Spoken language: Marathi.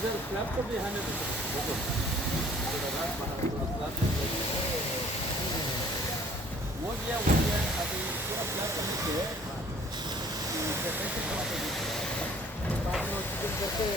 इधर स्लैब को भी आने दो देखो थोड़ा रात बाहर थोड़ा स्लैब हो गया अभी पूरा स्लैब का नीचे है कैसे बाद में चिकन करके